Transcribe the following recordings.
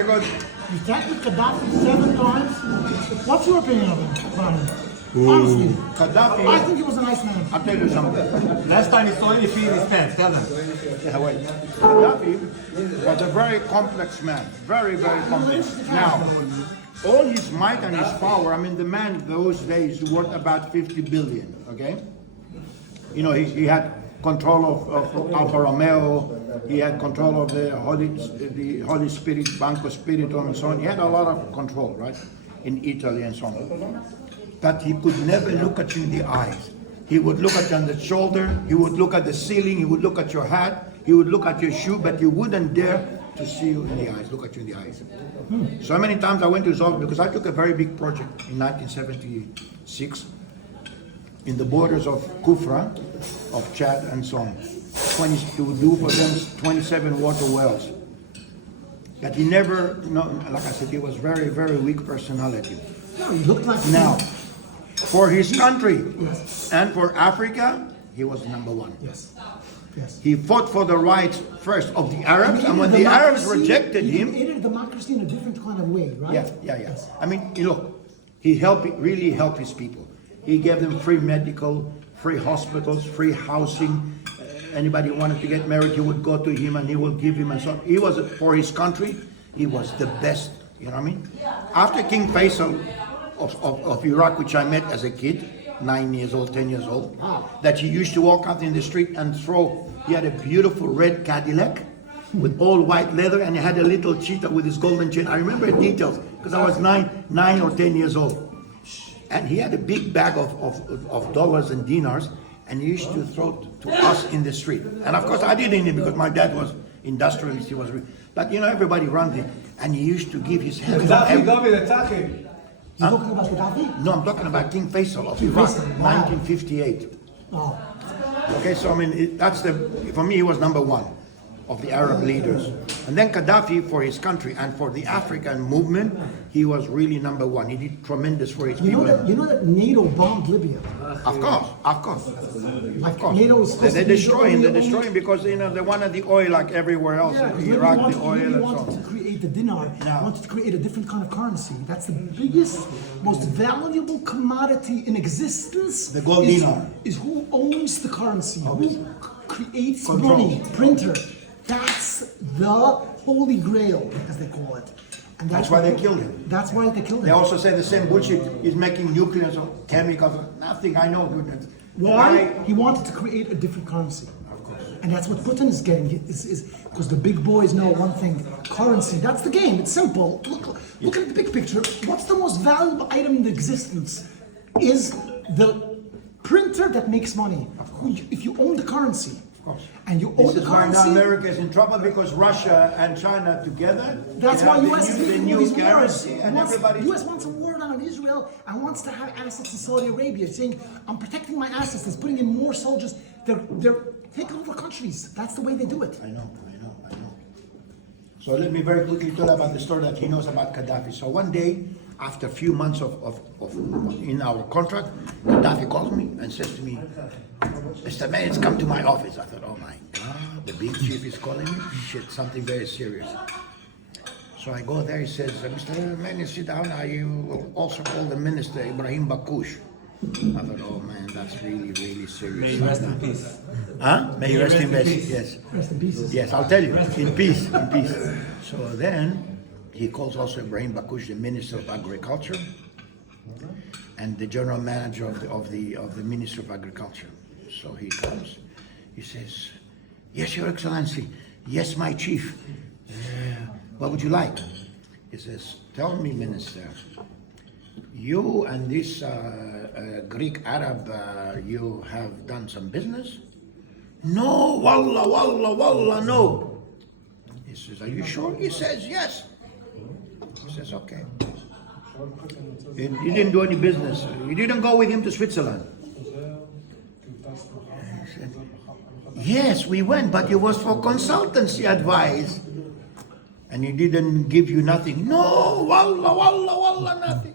You tackled Gaddafi 7 times. What's your opinion of him, Brian? Honestly, Gaddafi, I think he was a nice man. I'll tell you something. Last time he saw you, he peed his pants. Tell them. Yeah, wait. Gaddafi was a very complex man. Very, very complex. Now, all his might and his power, I mean, the man those days worth about 50 billion, okay? You know, he had control of Alfa Romeo, he had control of the Holy Spirit, Banco Spirito and so on. He had a lot of control, right? In Italy and so on. But he could never look at you in the eyes. He would look at you on the shoulder, he would look at the ceiling, he would look at your hat, he would look at your shoe, but he wouldn't dare to see you in the eyes, look at you in the eyes. So many times I went to his office because I took a very big project in 1976 in the borders of Kufra, of Chad and so on. To do for them 27 water wells. That he never, like I said, he was very, very weak personality. No, he looked like Now, for his country Yes. and for Africa, he was number one. Yes. Yes. He fought for the rights first of the Arabs, and when the Arabs rejected he him, created democracy in a different kind of way, right? yeah. I mean, look, he really helped his people. He gave them free medical, free hospitals, free housing. Anybody who wanted to get married, he would go to him and he would give him and so on. He was, for his country, he was the best, you know what I mean? After King Faisal of Iraq, which I met as a kid, 9 years old, 10 years old, that he used to walk out in the street and throw, he had a beautiful red Cadillac with all white leather, and he had a little cheetah with his golden chain. I remember details because I was nine or 10 years old. And he had a big bag of dollars and dinars, and he used to throw to us in the street. And of course I didn't because my dad was industrialist, he was, but you know, everybody runs it. And he used to give his hand. Gaddafi, Gaddafi, attacking. You talking about Gaddafi? No, I'm talking about King Faisal of Iraq, Faisal, wow. 1958. Oh. Okay, so I mean, for me, he was number one of the Arab leaders. And then Gaddafi, for his country and for the African movement, he was really number one. He did tremendous for his people. You know that NATO bombed Libya? Of course. Like NATO is supposed They're to be destroying the only- because, you know, they wanted the oil like everywhere else. Yeah, In Iraq, the oil Libya and so wanted on. to create the dinar, Yeah. wanted to create a different kind of currency. That's the biggest, most valuable commodity in existence. The gold is, dinar. is who owns the currency, who creates Controls. money, printer. That's the holy grail, as they call it. And That's why they killed him. That's why they killed They him. also say the same bullshit. He's making nuclear chemicals. Nothing I know. Why? He wanted to create a different currency. Of course. And that's what Putin is getting, is because the big boys know one thing, currency, that's the game, it's simple. Look at the big picture. What's the most valuable item in existence? Is the printer that makes money. If you own the currency, and you own This the is why now currency, America is in trouble because Russia and China together. that's they why have US is the making all new these wars. currency and everybody. US wants a war on Israel and wants to have assets in Saudi Arabia, saying, I'm protecting my assets, it's putting in more soldiers. They're taking over countries. That's the way they do it. I know. So let me very quickly tell about the story that he knows about Gaddafi. So one day, after a few months of in our contract, Gaddafi calls me and says to me, Mr. Mayes, come to my office. I thought, oh my God, the big chief is calling me? Shit, something very serious. So I go there, he says, Mr. Mayes, sit down. I also call the minister, Ibrahim Bakouche. I thought, oh man, that's really, really serious. May he rest in peace. Huh? May he rest in peace, yes. Rest in peace. Yes, I'll tell you, in peace. So then, he calls also Ibrahim Bakouche, the Minister of Agriculture, and the General Manager of the Ministry of Agriculture. So he comes, he says, yes, Your Excellency, yes, my chief, what would you like? He says, tell me, Minister, you and this Greek Arab, you have done some business? No, wallah, no. He says, are you sure? He says, yes. He says, okay. He didn't do any business. You didn't go with him to Switzerland. He said, yes, we went, but it was for consultancy advice. And he didn't give you nothing. No, wallah, nothing.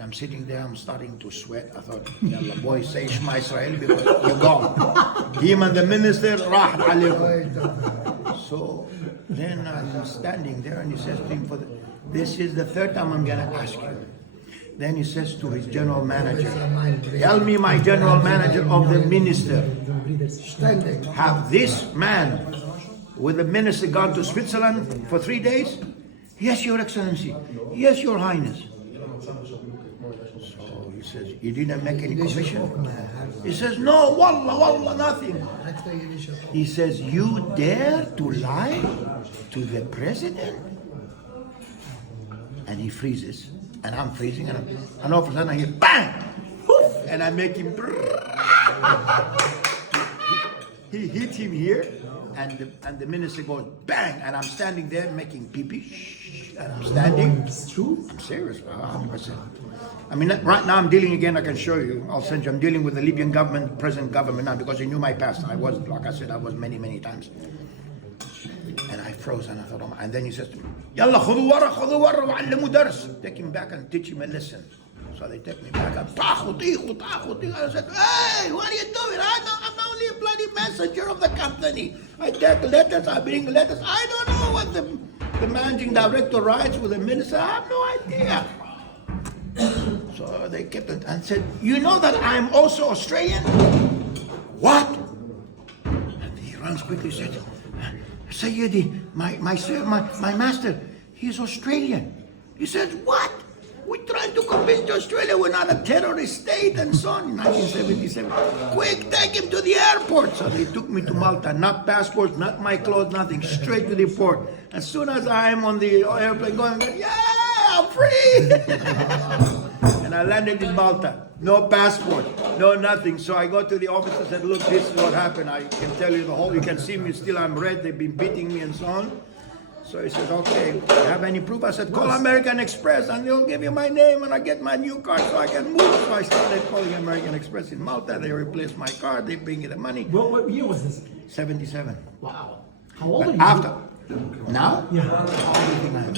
I'm sitting there, I'm starting to sweat. I thought, Yalla boy, say Shema Israel because you're gone. Him and the minister, rahat alaykum. So Then I'm standing there and he says to him, this is the third time I'm going to ask you. Then he says to his general manager, tell me, my general manager of the minister, have this man with the minister gone to Switzerland for 3 days? Yes, Your Excellency. Yes, Your Highness. So he says, you didn't make any commission? He says, no, wallah, nothing. He says, you dare to lie to the president? And he freezes, and I'm freezing, and all of a sudden I hear bang, poof, and I make him. He hit him here, and the minister goes bang, and I'm standing there making pee-pee, and I'm standing. It's true. I'm serious, 100%. I mean, right now I'm dealing again. I can show you. I'll send you. I'm dealing with the Libyan government, present government now, because he knew my past. I was, like I said, I was many times. And I froze and I thought, oh my. And then he says to me, Yalla, khudu wara, wa'allimu dars. Take him back and teach him a lesson. So they take me back and I said, hey, what are you doing? I'm only a bloody messenger of the company. I take letters, I bring letters. I don't know what the managing director writes with the minister. I have no idea. So they kept it and said, you know that I'm also Australian? What? And he runs quickly, said, Sayyidi, my master, he's Australian. He says, what? We're trying to convince Australia we're not a terrorist state and so on in 1977. Quick, take him to the airport. So they took me to Malta, not passports, not my clothes, nothing, straight to the port. As soon as I'm on the airplane going, yeah, I'm free. And I landed in Malta. No passport, no nothing. So I go to the office and said, look, this is what happened. I can tell you the whole, you can see me still, I'm red. They've been beating me and so on. So he says, okay, you have any proof? I said, call American Express and they'll give you my name and I get my new card so I can move. So I started calling American Express in Malta. They replaced my card. They bring me the money. What year was this? 77. Wow. How old are you? After, now? Yeah. How old do you think I am?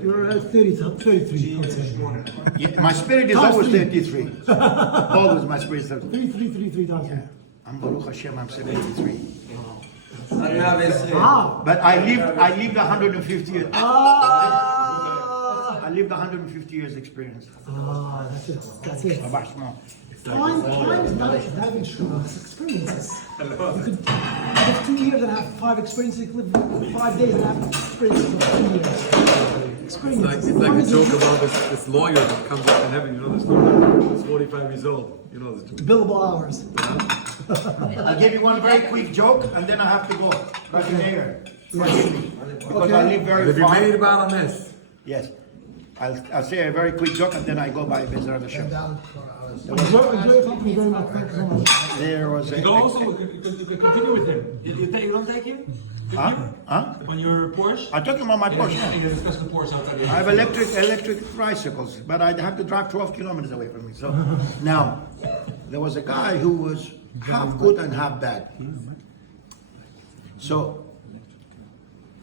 You're 33, I would say. Yeah, my spirit is always 33. Always my spirit is 33. 3,000. I'm Baruch Hashem, I'm 73. Wow. But I lived 150 years. I lived 150 years experience. That's it. Time is not that true. It's experiences. You could have 2 years and have 5 experiences. You could live 5 days and have experiences of 2 years. Experiences. It's like a joke about this lawyer that comes up in heaven. You know the story? He's 45 years old. You know the story. Billable hours. I'll give you one very quick joke and then I have to go. Right there. Forgive me. Because I live very Have you far. made about a mess? Yes. I'll say a very quick joke and then I go by Bezrat Hashem. Enjoy your company very much. Thank you so much. There was You a... can also continue with him. You don't take him? Huh? On your Porsche? I'm talking about my Porsche. Yeah, you discuss the Porsche outside the I have electric tricycles, but I have to drive 12 kilometers away from me. So now, there was a guy who was half good and half bad. So,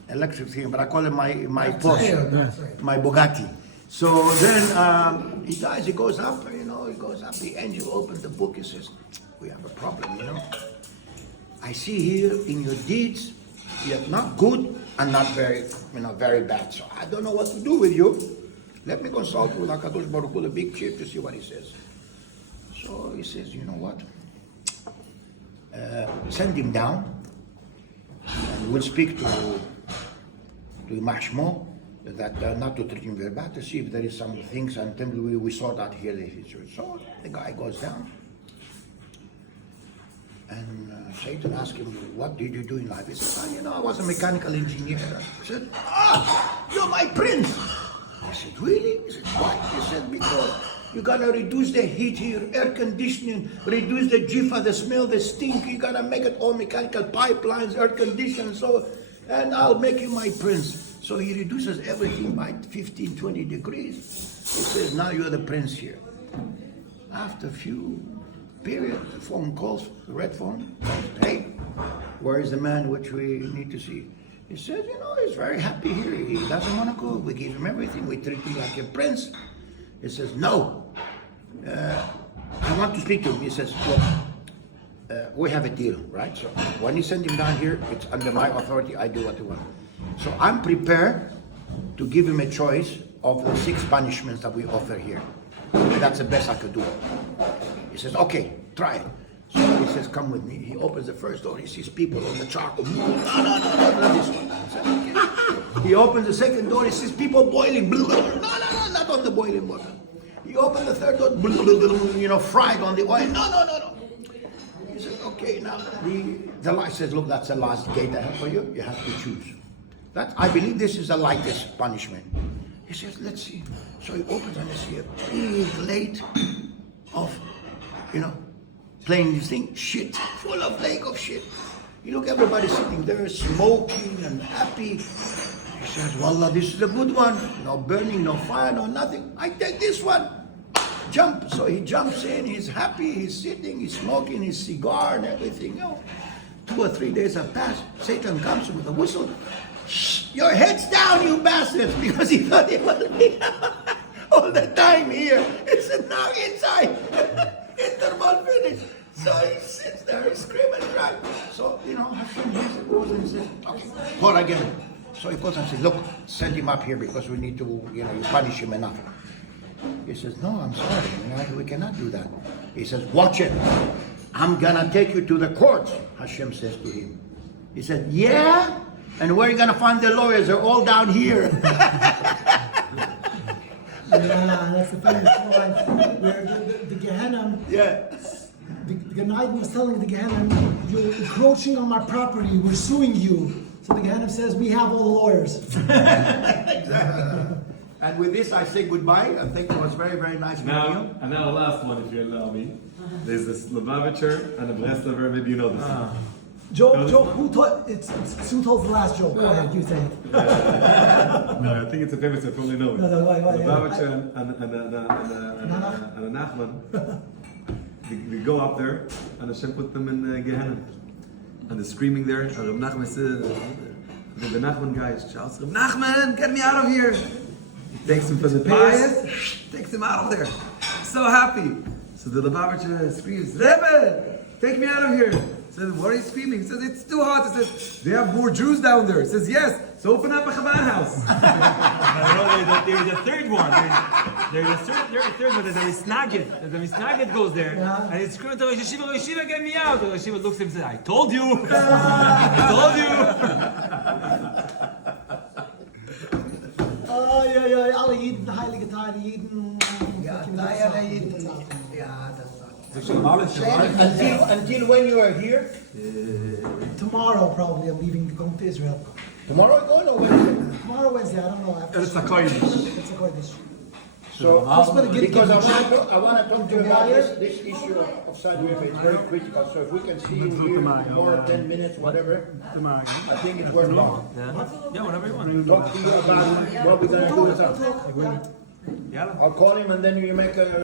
electric thing, but I call it my Porsche, my Bugatti. So then he dies, he goes up, he goes up, the angel opens the book, he says, we have a problem, I see here in your deeds, you're not good and not very, very bad. So I don't know what to do with you. Let me consult with HaKadosh Baruch Hu, the big chief, to see what he says. So he says, you know what? Send him down, and we'll speak to Mashmo, that not to treat him very bad, to see if there is some things, and then we sort out here the issue. So the guy goes down, and Satan asked him, what did you do in life? He said, I was a mechanical engineer. He said, you're my prince. I said, really? He said, why? He said, because you gotta reduce the heat here, air conditioning, reduce the jifa, the smell, the stink. You gotta make it all mechanical pipelines, air conditioning, and I'll make you my prince. So he reduces everything by 15, 20 degrees. He says, now you're the prince here. After a few periods, phone calls, red phone, hey, where is the man which we need to see? He says, he's very happy here. He doesn't want to go. We give him everything. We treat him like a prince. He says, no. I want to speak to him. He says, look, we have a deal, right? So when you send him down here, it's under my authority. I do what I want. So I'm prepared to give him a choice of the 6 punishments that we offer here. That's the best I could do. He says, okay, try it. So he says, come with me. He opens the first door. He sees people on the charcoal. No, not this one. I said, okay. He opens the second door. He sees people boiling. No, not on the boiling water. He opened the third door. Fried on the oil. No. He says, okay, now the light says, look, that's the last gate I have for you. You have to choose. I believe this is the lightest punishment. He says, let's see. So he opens and I see a big plate of, playing this thing, shit, full of lake of shit. You look, everybody sitting there smoking and happy. He says, Wallah, this is a good one. No burning, no fire, no nothing. I take this one. Jump. So he jumps in, he's happy, he's sitting, he's smoking his cigar and everything. 2 or 3 days have passed. Satan comes with a whistle. Shh, your head's down, you bastards, because he thought he was all the time here. He said, now inside. Interval finished. So he sits there, he's screaming, right? So, Hashem goes and says, okay, pour again. So he goes and says, look, send him up here because we need to, you punish him enough. He says, no, I'm sorry, we cannot do that. He says, watch it. I'm gonna take you to the courts, Hashem says to him. He said, yeah? And where are you gonna find the lawyers? They're all down here. Yeah, that's the famous line where the Gehenna, Yeah. the Ganaidim was telling the Gehenna, you're encroaching on my property, we're suing you. So the Gehenna says, we have all the lawyers. Exactly. And with this, I say goodbye. I think it was very, very nice meeting you. And now the last one, if you allow me. There's this Lubavitcher and a Breslover, maybe you know this. Joe, who taught, who told the last joke? Go ahead, you say it. No, I think it's a famous, I probably know it. No, why, Lubavitcher and a Nachman, they go up there, and Hashem put them in Gehenna. And they're screaming there, and Reb Nachman says, the Nachman guy shouts, Reb Nachman, get me out of here! He takes him from the bias, takes him out of there. So happy. So the Lubavitcher screams, Rebbe, take me out of here. He says, what are you screaming? He says, it's too hot. He says, they have more Jews down there. He says, yes, so open up a Chabad house. There's a third one. There's a third one. There's a Misnagid. The Misnagid goes there, and it's screaming to Rosh Yeshiva, get me out. The Rosh Yeshiva looks at him and says, I told you. I told you. Alle Jiden, de heilige Tage Jiden. Until when you are here? Tomorrow probably I'm leaving, going to Israel. Tomorrow going or Wednesday? Tomorrow, Wednesday, I don't know. After It's a Kodesh. It's a Kodesh. So, Give because me I check. want to talk to you about this issue of Side River. It's very critical. So if we can see you here more 10 minutes, whatever, I think it's worthwhile. Yeah, whatever you want. Talk to you about what we're going to do with us. Yeah. I'll call him and then you make a